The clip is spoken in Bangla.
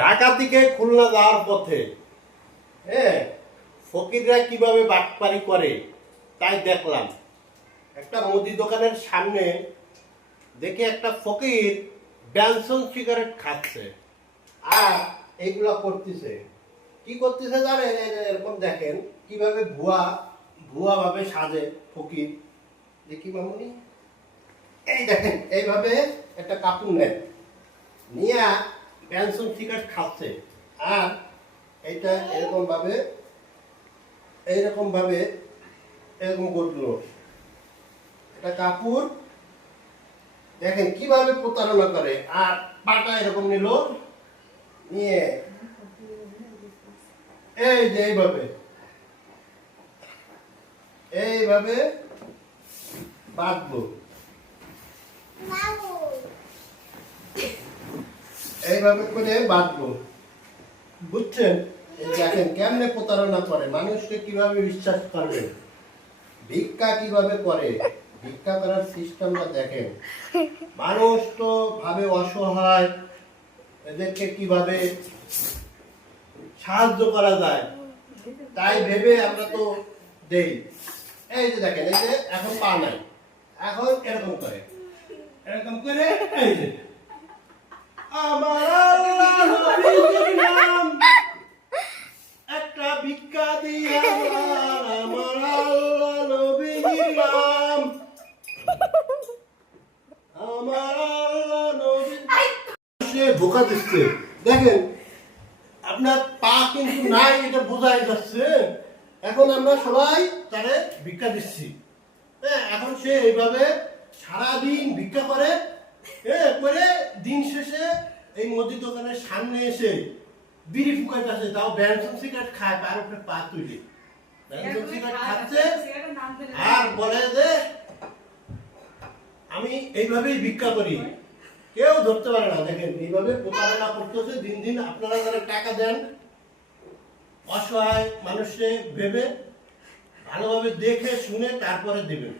ঢাকা থেকে খুলনা যাওয়ার পথে হ্যাঁ ফকিররা কিভাবে বাটপারি করে তাই দেখলাম। একটা মুদি দোকানের সামনে দেখে একটা ফকির ব্যানসন সিগারেট খাচ্ছে আর এইগুলা করতেছে। কি করতেছে জানেন? এরকম দেখেন কিভাবে ভুয়া ভুয়া ভাবে সাজে ফকির। দেখি মামুনি, এই দেখেন এইভাবে একটা কাপড় নেন নিয়ে ব্যানসন সিগারেট খাচ্ছে আর এইটা এরকম ভাবে এরকম করলো। এটা কাপড় দেখেন কিভাবে প্রতারণা করে আর পাটা এরকম নিল নিয়ে এই যে এইভাবে বাঁধবো, এইভাবে করে বাঁধবো, বুঝছেন? দেখেন কেমনে প্রতারণা করে, মানুষকে কিভাবে বিশ্বাস করবে, ভিক্ষা কিভাবে করে, ভিক্ষা করার সিস্টেমটা দেখেন। মানুষ তো ভাবে অসহায়, এদেরকে কিভাবে সাহায্য করা যায় তাই ভেবে আমরা তো দেই। এই যে দেখেন, এই যে এখন পা নাই, এখন এরকম করে এই যে আমার আল্লাহ নবীর নাম একটা ভিক্ষা দিয়া আমার আল্লাহ নবীর নাম আমার আল্লাহ নবী সে ধোঁকা দিচ্ছে। দেখেন আপনার পা কিন্তু নাই, এটা বোঝাই যাচ্ছে। এখন আমরা সবাই তারে ভিক্ষা দিচ্ছি। হ্যাঁ, এখন সে এইভাবে সারাদিন ভিক্ষা করে করে দিন শেষে এই মুদি দোকানের সামনে এসে বিড়ি ফুকাইতেছে, তাও ব্যানসন সিগারেট খায়, তার উপরে পা তুলে ব্যানসন সিগারেট খাচ্ছে আর বলে যে আমি এইভাবেই ভিক্ষা করি। কেউ ধরতে পারে না। দেখেন এইভাবে প্রতারণা করতেছে দিন দিন। আপনারা যারা টাকা দেন অসহায় মানুষকে ভেবে ভালোভাবে দেখে শুনে তারপরে দেবেন।